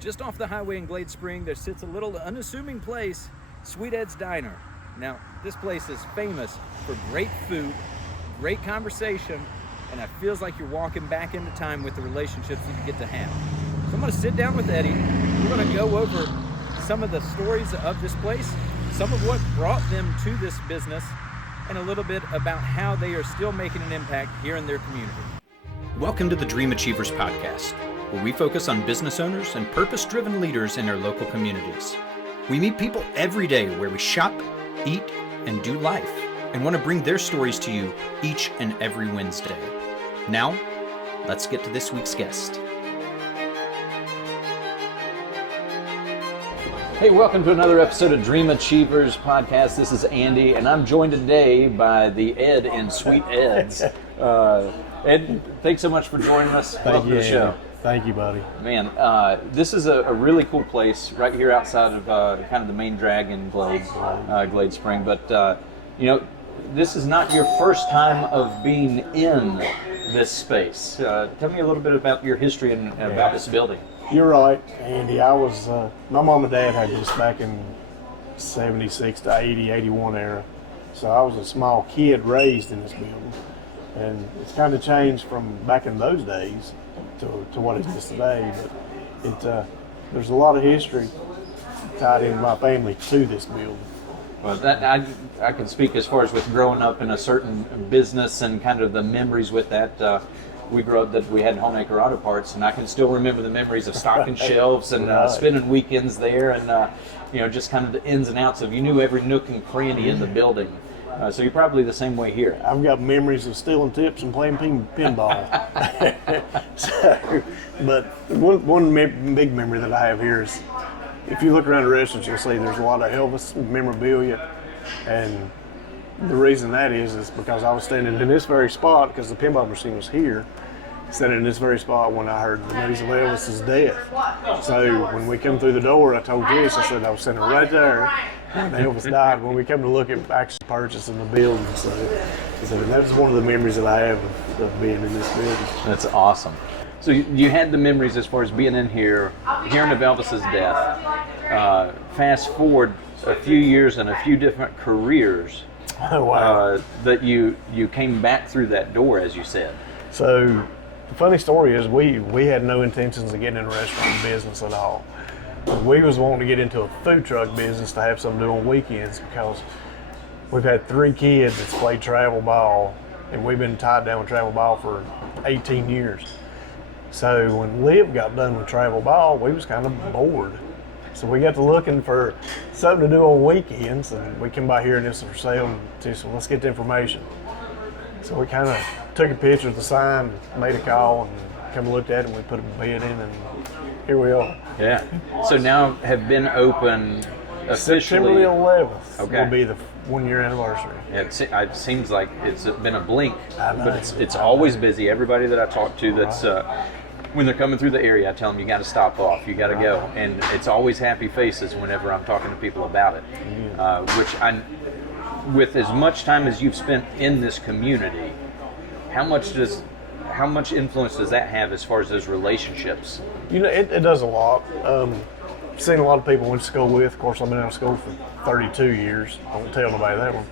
Just off the highway in Glade Spring, there sits a little unassuming place, Sweet Ed's Diner. Now, this place is famous for great food, great conversation, and it feels like you're walking back into time with the relationships that you get to have. So I'm going to sit down with Eddie. We're going to go over some of the stories of this place, some of what brought them to this business, and a little bit about how they are still making an impact here in their community. Welcome to the Dream Achievers Podcast, where we focus on business owners and purpose-driven leaders in their local communities. We meet people every day where we shop, eat, and do life, and want to bring their stories to you each and every Wednesday. Now, let's get to this week's guest. Hey, welcome to another episode of Dream Achievers Podcast. This is Andy, and I'm joined today by the Ed in Sweet Ed's. Ed, thanks so much for joining us. Welcome to the show. Thank you, buddy. Man, this is a really cool place right here outside of kind of the main drag in Glade Spring. But, this is not your first time of being in this space. Tell me a little bit about your history and about this building. You're right, Andy. I was, my mom and dad had this back in 76 to 80, 81 era. So I was a small kid raised in this building. And it's kind of changed from back in those days to what it is today, but there's a lot of history tied in my family to this building. Well, that I can speak as far as with growing up in a certain business and kind of the memories with that. We grew up that we had Homemaker Auto Parts, and I can still remember the memories of stocking shelves and spending weekends there, and just kind of the ins and outs of, you knew every nook and cranny in the building. So you're probably the same way here. I've got memories of stealing tips and playing pinball. But one big memory that I have here is, if you look around the restaurant, you'll see there's a lot of Elvis memorabilia. And the reason that is because I was standing in this very spot, because the pinball machine was here, standing in this very spot when I heard the news of Elvis's death. So when we come through the door, I told Tish, I said I was standing right there when Elvis died. When we come to look at actually purchasing the building, so that was one of the memories that I have of being in this building. That's awesome. So you had the memories as far as being in here, hearing of Elvis's death. Fast forward a few years and a few different careers. Oh, wow. That you came back through that door, as you said. So the funny story is we had no intentions of getting in the restaurant business at all. We was wanting to get into a food truck business to have something to do on weekends, because we've had 3 kids that's played travel ball, and we've been tied down with travel ball for 18 years. So when Liv got done with travel ball, we was kind of bored. So we got to looking for something to do on weekends, and we came by here and it's for sale, and she said, let's get the information. So we kind of took a picture of the sign, made a call, and come looked at it, and we put a bid in, and here we are. Yeah. So now have been open officially. September the 11th Okay. will be the 1-year anniversary. Yeah, it seems like it's been a blink, I know. but it's always busy. Everybody that I talk to that's when they're coming through the area, I tell them you got to stop off, you got to go, and it's always happy faces whenever I'm talking to people about it. With as much time as you've spent in this community, how much influence does that have as far as those relationships? It does a lot. I've seen a lot of people I went to school with. Of course, I've been out of school for 32 years. I won't tell nobody that one.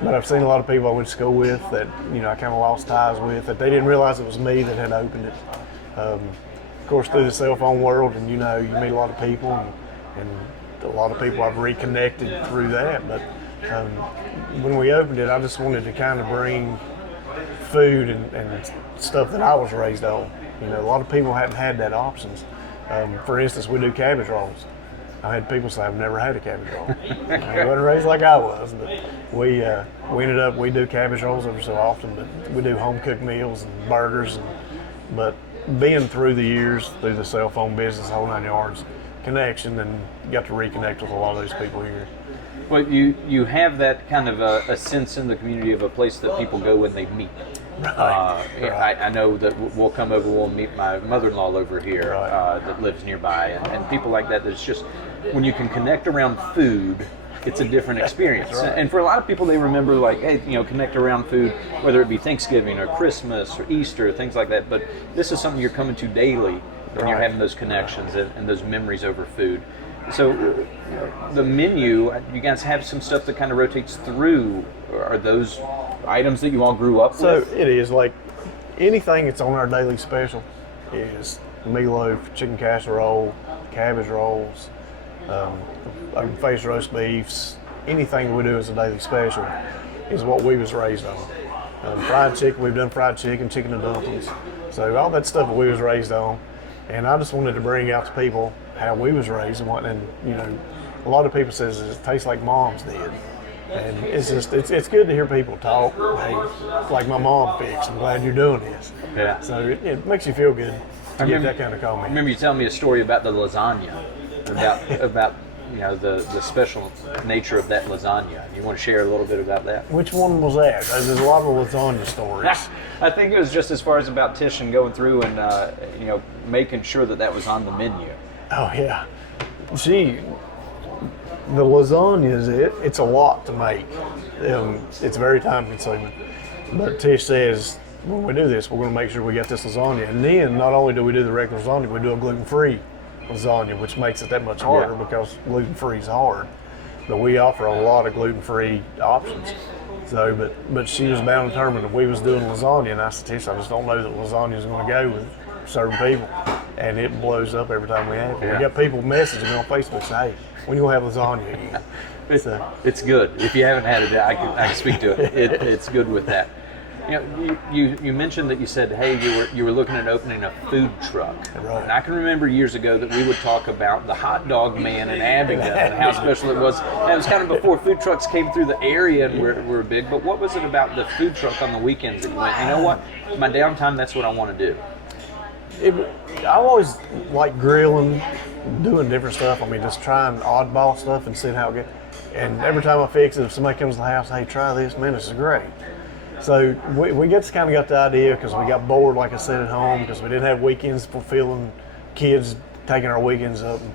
But I've seen a lot of people I went to school with that, I kind of lost ties with, that they didn't realize it was me that had opened it. Of course, through the cell phone world, and you meet a lot of people, and a lot of people I've reconnected through that. But when we opened it, I just wanted to kind of bring food and stuff that I was raised on. A lot of people hadn't had that options. For instance, we do cabbage rolls. I had people say, I've never had a cabbage roll. I wasn't raised like I was, but we do cabbage rolls every so often, but we do home cooked meals and burgers. But being through the years, through the cell phone business, whole 9 yards, connection, and got to reconnect with a lot of those people here. Well, you have that kind of a sense in the community of a place that people go when they meet. Right. I know that we'll come over, we'll meet my mother-in-law over here that lives nearby, and people like that. That's just, when you can connect around food, it's a different experience. Right. And for a lot of people, they remember connect around food, whether it be Thanksgiving or Christmas or Easter, things like that. But this is something you're coming to daily, when you're having those connections and those memories over food. So the menu, you guys have some stuff that kind of rotates through. Are those items that you all grew up with? So it is like anything that's on our daily special is meatloaf, chicken casserole, cabbage rolls, open face roast beefs. Anything we do as a daily special is what we was raised on. Fried chicken, we've done fried chicken, chicken and dumplings. So all that stuff that we was raised on. And I just wanted to bring out to people how we was raised and what, and you know, a lot of people says it tastes like mom's did. And it's just, it's good to hear people talk, hey, like my mom fixed, I'm glad you're doing this. Yeah. So it makes you feel good to get that kind of I comment. remember you telling me a story about the lasagna, about you know, the special nature of that lasagna. You want to share a little bit about that? Which one was that? There's a lot of lasagna stories. I think it was just as far as about Tish and going through and you know, making sure that was on the menu. Oh yeah, the lasagnas, it's a lot to make. It's very time consuming. But Tish says, when we do this, we're going to make sure we get this lasagna. And then not only do we do the regular lasagna, we do a gluten-free lasagna, which makes it that much harder because gluten-free is hard. But we offer a lot of gluten-free options. So, but she was bound and determined that we was doing lasagna, and I said, Tish, I just don't know that lasagna is going to go with certain people. And it blows up every time we have it. Yeah. We got people messaging me on Facebook saying, hey, when you going to have lasagna again? It's good. If you haven't had it, I can speak to it. It's good with that. You know, you mentioned that you said, hey, you were looking at opening a food truck. Right. And I can remember years ago that we would talk about the hot dog man in Abingdon and how special it was. And it was kind of before food trucks came through the area and were big. But what was it about the food truck on the weekends that you went, you know what, my downtime, that's what I want to do? I always like grilling, doing different stuff. I mean, just trying oddball stuff and seeing how it gets. And every time I fix it, if somebody comes to the house, hey, try this, man, this is great. So we just kind of got the idea because we got bored, like I said, at home because we didn't have weekends fulfilling kids taking our weekends up. And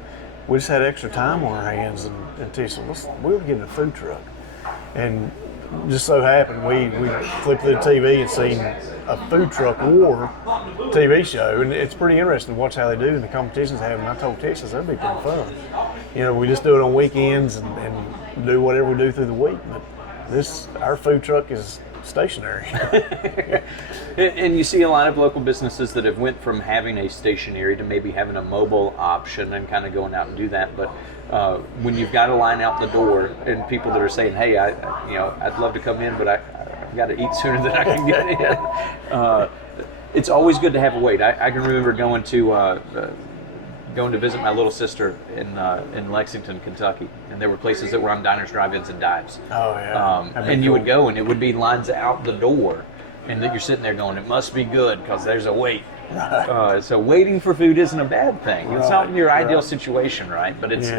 we just had extra time on our hands. And Tish said, we'll get in a food truck. And just so happened, we flipped through the TV and seen a food truck war TV show. And it's pretty interesting to watch how they do and the competitions have. And I told Tish, that'd be pretty fun. You know, we just do it on weekends and do whatever we do through the week. But our food truck is stationary. And you see a lot of local businesses that have went from having a stationary to maybe having a mobile option and kind of going out and do that. But when you've got a line out the door and people that are saying, hey, I'd love to come in, but I've got to eat sooner than I can get in. It's always good to have a wait. I can remember going to visit my little sister in Lexington, Kentucky, and there were places that were on diners, drive-ins, and dives. Oh yeah. And you would go, and it would be lines out the door, and that you're sitting there going, "It must be good because there's a wait." Right. So waiting for food isn't a bad thing. It's not your ideal right. situation, right? But it's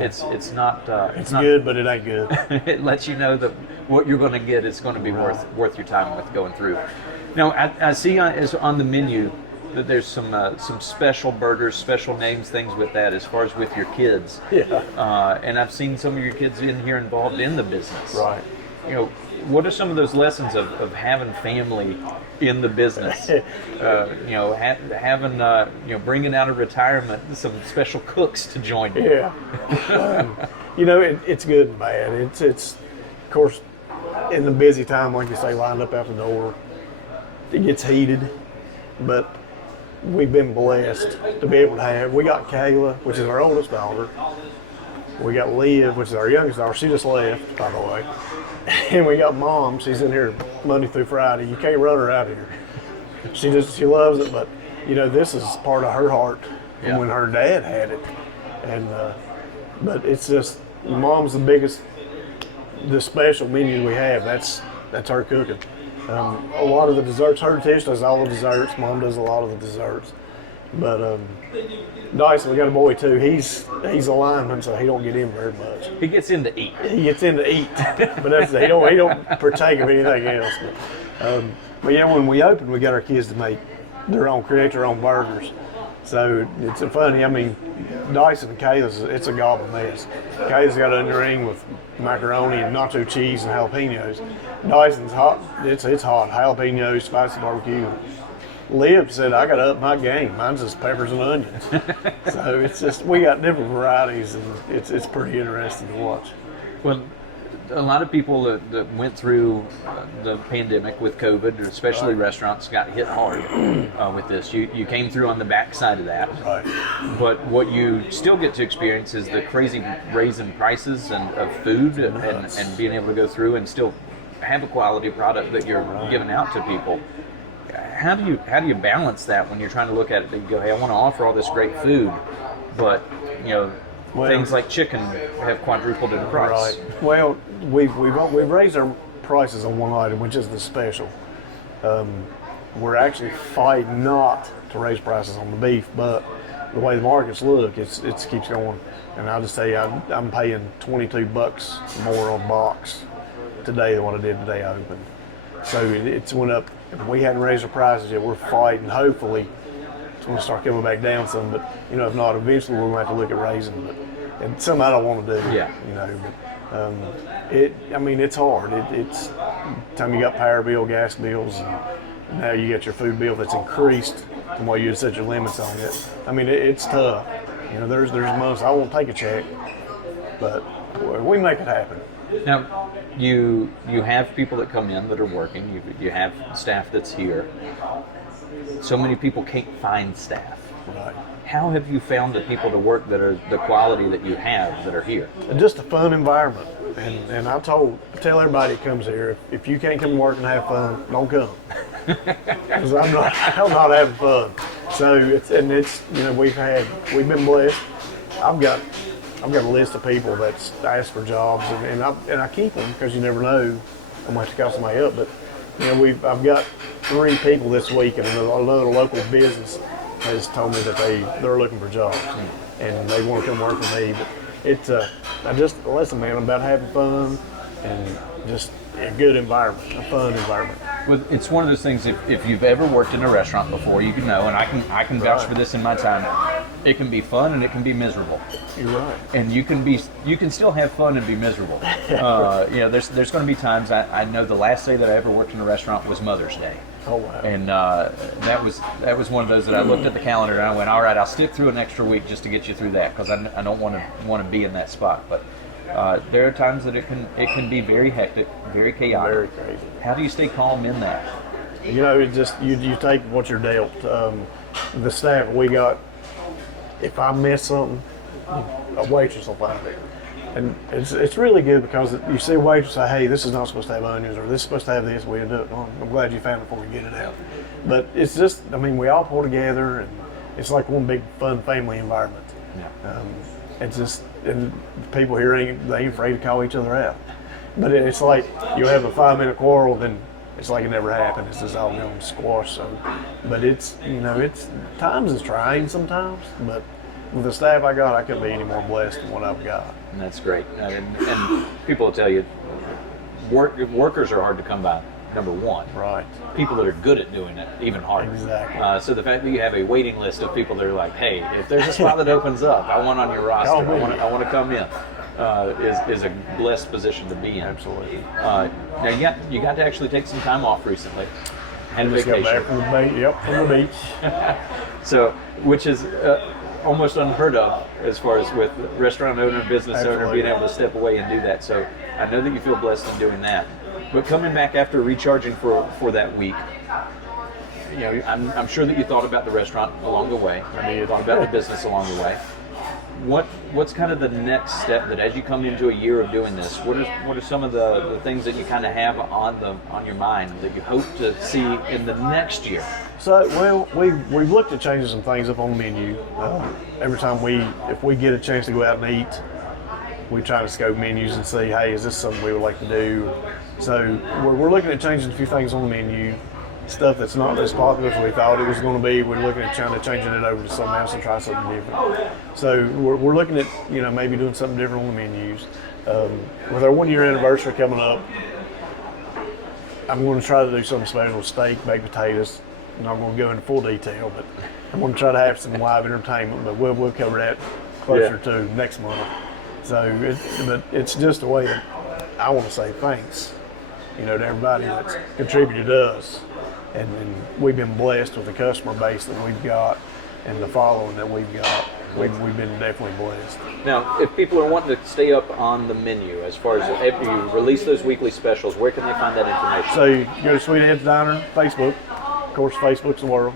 not. It's not good, but it ain't good. It lets you know that what you're going to get is going to be worth your time with going through. Now, I see on the menu that there's some special burgers, special names, things with that as far as with your kids. Yeah. And I've seen some of your kids in here involved in the business. Right. You know, what are some of those lessons of having family in the business? Having bringing out of retirement some special cooks to join you. Yeah. It's good and bad. It's of course in the busy time, like you say, lined up out the door, it gets heated, but we've been blessed to be able to have. We got Kayla, which is our oldest daughter. We got Liv, which is our youngest daughter. She just left, by the way. And we got Mom. She's in here Monday through Friday. You can't run her out of here. She loves it, but this is part of her heart from when her dad had it. And but it's just Mom's the special menu we have. That's her cooking. A lot of the desserts, her Tish does all the desserts. Mom does a lot of the desserts. But Dyson, we got a boy too. He's a lineman, so he don't get in very much. He gets in to eat. He gets in to eat, but that's he don't partake of anything else. But yeah, when we opened, we got our kids to create their own burgers. So it's funny. I mean, Dyson and Kayla's, it's a gobble mess. Kayla's got an onion ring with macaroni and nacho cheese and jalapenos. Dyson's hot. It's hot. Jalapenos, spicy barbecue. Lib said, I got to up my game. Mine's just peppers and onions. So it's just, we got different varieties, and it's pretty interesting to watch. Well, a lot of people that went through the pandemic with COVID, especially restaurants, got hit hard with this. You came through on the backside of that. Right. But what you still get to experience is the crazy raise in prices of food and being able to go through and still have a quality product that you're giving out to people. How do you balance that when you're trying to look at it and go, hey, I want to offer all this great food, but things like chicken have quadrupled in price. Right. Well, we've raised our prices on one item, which is the special. We're actually fighting not to raise prices on the beef, but the way the markets look, it keeps going. And I'll just tell you, I'm paying $22 more on box today than what I did the day I opened. So it's went up. We hadn't raised our prices yet. We're fighting. Hopefully, it's going to start coming back down some. But if not, eventually we're going to have to look at raising. And something I don't want to do. Yeah. But it's hard. It's time you got power bill, gas bills, and now you get your food bill that's increased from what you had set your limits on it. It's tough. There's months I won't take a check, but we make it happen. Now, you have people that come in that are working. You have staff that's here. So many people can't find staff. Right. How have you found the people to work that are the quality that you have that are here? Just a fun environment. And I tell everybody that comes here, if you can't come to work and have fun, don't come. Because I'm not having fun. So we've been blessed. I've got a list of people that's asked for jobs, and I keep them because you never know how much to call somebody up. But I've got 3 people this week, and another local business has told me that they're looking for jobs and they want to come work for me. But listen, man, I'm about having fun and just a good environment, a fun environment. Well, it's one of those things. If you've ever worked in a restaurant before, you can know, and I can vouch for this in my time. It can be fun and it can be miserable. You're right. And you can still have fun and be miserable. There's going to be times. I know the last day that I ever worked in a restaurant was Mother's Day. Oh wow! And that was one of those that I looked at the calendar and I went, all right, I'll stick through an extra week just to get you through that because I don't want to be in that spot. But there are times that it can be very hectic, very chaotic. Very crazy. How do you stay calm in that? It just you take what you're dealt. The staff we got. If I miss something, a waitress will find it. And it's really good because you see a waitress say, hey, this is not supposed to have onions, or this is supposed to have this, we'll do it. Oh, I'm glad you found it before we get it out. But it's just, we all pull together, and it's like one big fun family environment. Yeah. And the people here ain't afraid to call each other out. But it's like you'll have a 5-minute quarrel, then it's like it never happened. It's just all going to squash. So, but it's times is trying sometimes, but with the staff I got, I couldn't be any more blessed than what I've got. And that's great. And people will tell you, workers are hard to come by. Number one, right? People that are good at doing it, even harder. Exactly. So the fact that you have a waiting list of people that are like, hey, if there's a spot that opens up, I want on your roster. I want to come in. Is a blessed position to be in. Absolutely. Now you got to actually take some time off recently. And vacation. Got back from the beach. So, which is almost unheard of as far as with restaurant owner, business owner being able to step away and do that. So I know that you feel blessed in doing that. But coming back after recharging for that week, I'm sure that you thought about the restaurant along the way. You thought about the business along the way. What's kind of the next step that as you come into a year of doing this, what are some of the things that you kind of have on your mind that you hope to see in the next year? So, we've looked at changing some things up on the menu. Every time if we get a chance to go out and eat, we try to scope menus and see, hey, is this something we would like to do? So we're looking at changing a few things on the menu, stuff that's not as popular as we thought it was going to be. We're looking at changing it over to something else and try something different. So we're looking at maybe doing something different on the menus. With our 1-year anniversary coming up, I'm going to try to do something special with steak, baked potatoes. I'm not going to go into full detail, but I'm going to try to have some live entertainment. But we'll cover that closer to next month. So, but it's just a way that I want to say thanks you know, to everybody that's contributed to us. And we've been blessed with the customer base that we've got and the following that we've got. We've been definitely blessed. Now, if people are wanting to stay up on the menu, as far as if you release those weekly specials, where can they find that information? So you go to Sweet Ed's Diner Facebook. Of course, Facebook's the world.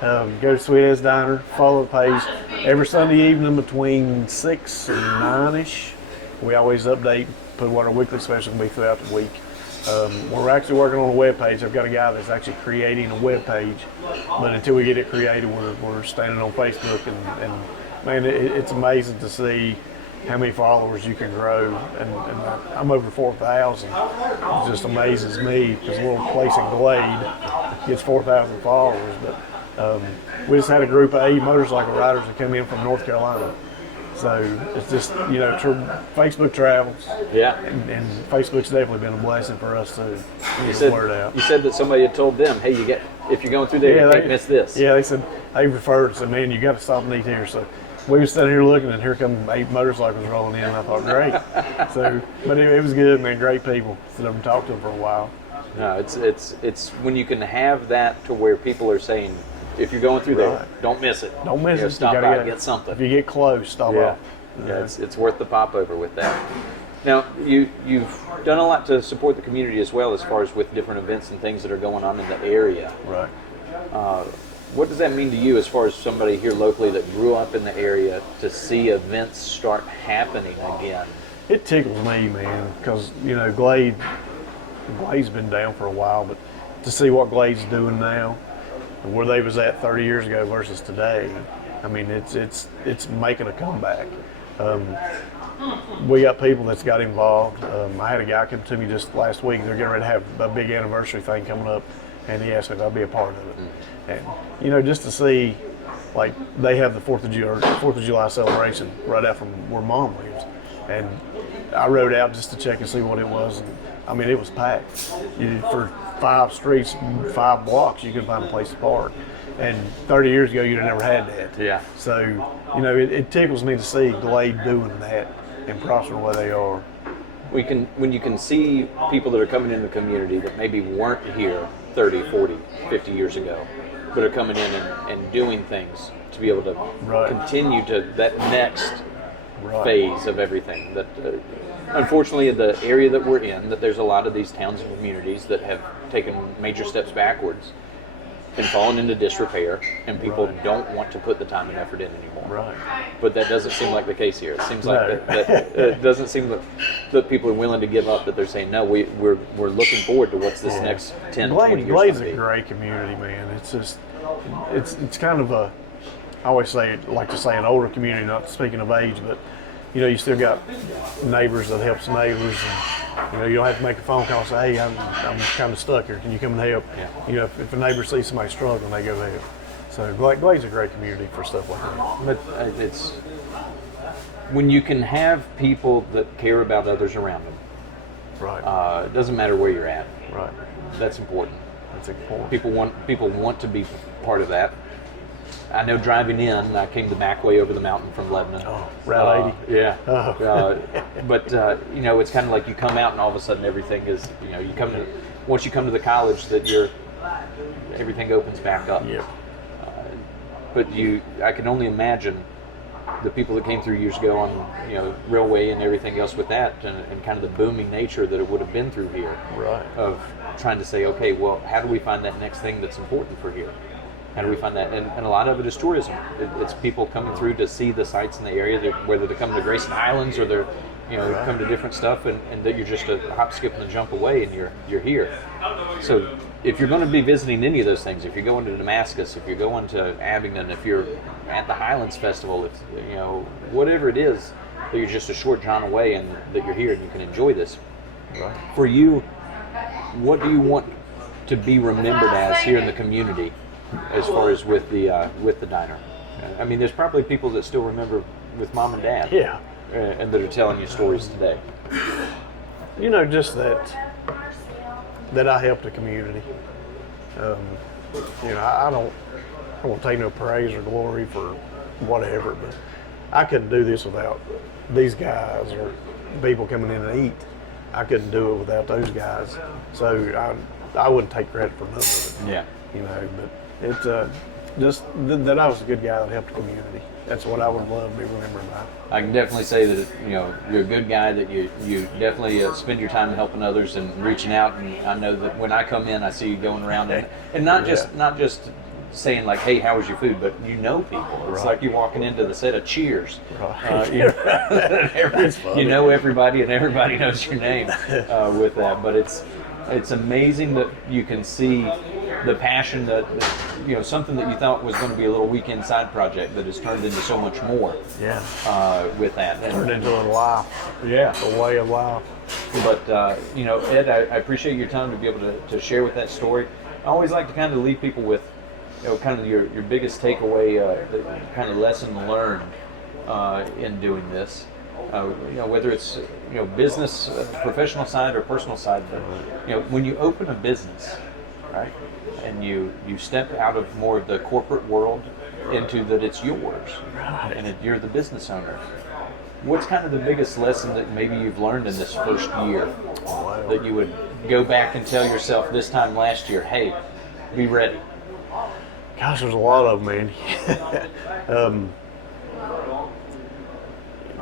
Go to Sweet Ed's Diner, follow the page. Every Sunday evening between 6 and 9-ish, we always update, put what our weekly special will be throughout the week. We're actually working on a web page. I've got a guy that's actually creating a web page, but until we get it created, we're standing on Facebook, and man, it's amazing to see how many followers you can grow, and I'm over 4,000. It just amazes me because a little place in Glade gets 4,000 followers, but we just had a group of 80 motorcycle riders that come in from North Carolina. So it's just, you know, Facebook travels. Yeah. And Facebook's definitely been a blessing for us to get the word out. You said that somebody had told them, hey, if you're going through there, you can't miss this. Yeah, they referred, said, man, you got to stop and eat here. So we were sitting here looking, and here come 8 motorcycles rolling in. And I thought, great. But it was good, man. Great people. Stood up and talked to them for a while. No, it's when you can have that to where people are saying, if you're going through there, don't miss it. Don't miss it. Stop by and get something. If you get close, stop off. Yeah, it's worth the pop over with that. Now, you've done a lot to support the community as well, as far as with different events and things that are going on in the area. Right. What does that mean to you, as far as somebody here locally that grew up in the area, to see events start happening again? It tickles me, man, because, you know, Glade's been down for a while, but to see what Glade's doing now, and where they was at 30 years ago versus today, I mean, it's making a comeback. We got people that's got involved. I had a guy come to me just last week. They're getting ready to have a big anniversary thing coming up, and he asked me if I'd be a part of it. And, you know, just to see, like, they have the 4th of July celebration right out from where Mom lives. And I rode out just to check and see what it was. And, I mean, it was packed. For 5 streets, 5 blocks, you could find a place to park. And 30 years ago, you'd have never had that. Yeah. So, you know, it tickles me to see Glade doing that and prospering where they are. When you can see people that are coming in the community that maybe weren't here 30, 40, 50 years ago, but are coming in and doing things to be able to continue to that next phase of everything. That unfortunately, in the area that we're in, that there's a lot of these towns and communities that have taken major steps backwards and fallen into disrepair, and people don't want to put the time and effort in anymore. Right. But that doesn't seem like the case here. It seems like that it doesn't seem that people are willing to give up, that they're saying, no, we're looking forward to what's this next 10, 20 years. Glade's a great community, man. It's just, it's kind of a, I always like to say an older community, not speaking of age, but, you know, you still got neighbors that helps neighbors, and, you know, you don't have to make a phone call and say, hey, I'm kind of stuck here. Can you come and help? Yeah. You know, if a neighbor sees somebody struggling, they go help. So Glade's a great community for stuff like that. But it's when you can have people that care about others around them. Right. It doesn't matter where you're at. Right. That's important. That's important. People want to be part of that. I know driving in, I came the back way over the mountain from Lebanon. Oh, Route 80. Yeah. Oh. But you know, it's kind of like you come out and all of a sudden everything is, you know, once you come to the college, that everything opens back up. Yeah. But I can only imagine the people that came through years ago on, you know, railway and everything else with that, and kind of the booming nature that it would have been through here. Right. Of trying to say, okay, well, how do we find that next thing that's important for here? How do we find that? And a lot of it is tourism. It's people coming through to see the sites in the area, whether they come to Grayson Islands or they're, you know, come to different stuff, and that you're just a hop, skip, and a jump away, and you're here. So if you're going to be visiting any of those things, if you're going to Damascus, if you're going to Abingdon, if you're at the Highlands Festival, if, you know, whatever it is, that you're just a short jaunt away, and that you're here and you can enjoy this. Right. For you, what do you want to be remembered as here in the community, as far as with the diner? I mean, there's probably people that still remember with Mom and Dad. Yeah. And that are telling you stories today. You know, just that I helped the community. You know, I don't take no praise or glory for whatever, but I couldn't do this without these guys or people coming in and eat. I couldn't do it without those guys. So I wouldn't take credit for none of it. Yeah. You know, but it's just that I was a good guy that helped the community. That's what I would love to be remembered by. I can definitely say that you're a good guy. That you definitely spend your time helping others and reaching out. And I know that when I come in, I see you going around and not just saying like, "Hey, how was your food?" But you know people. It's like you're walking into the set of Cheers. Right. You know everybody, and everybody knows your name with that. But it's amazing that you can see the passion that something that you thought was going to be a little weekend side project that has turned into so much more. Yeah. With that. Turned into a life. Yeah. A way of life. But Ed, I appreciate your time to be able to share with that story. I always like to kind of leave people with kind of your biggest takeaway, the kind of lesson learned in doing this. Whether it's business, professional side or personal side, but when you open a business, right, and you step out of more of the corporate world into that it's yours, Right. and you're the business owner. What's kind of the biggest lesson that maybe you've learned in this first year that you would go back and tell yourself this time last year, hey, be ready? Gosh, there's a lot of them, man.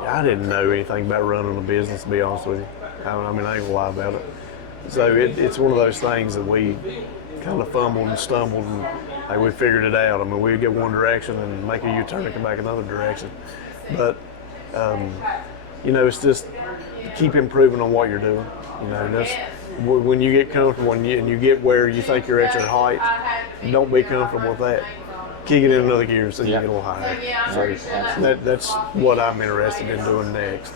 I didn't know anything about running a business, to be honest with you. I mean, I ain't gonna lie about it. So it's one of those things that we kind of fumbled and stumbled, and hey, we figured it out. I mean, we'd get one direction and make a U-turn and come back another direction. But, it's just keep improving on what you're doing. That's when you get comfortable and you get where you think you're at your height, don't be comfortable with that. Kick it in another gear so you get a little higher. So that's what I'm interested in doing next.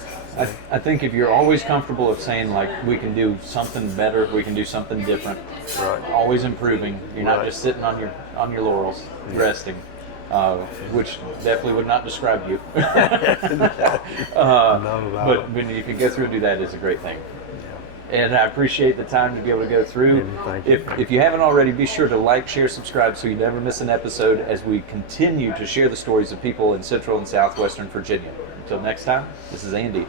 I think if you're always comfortable of saying like we can do something better, we can do something different, Right. always improving. You're not Right. just sitting on your laurels, resting, which definitely would not describe you. None of that. But when you can get through and do that is a great thing. And I appreciate the time to be able to go through. Thank you. If you haven't already, be sure to like, share, subscribe so you never miss an episode as we continue to share the stories of people in Central and Southwestern Virginia. Until next time, this is Andy.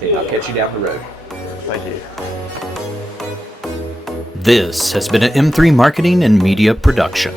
And I'll catch you down the road. Thank you. This has been an M3 Marketing and Media production.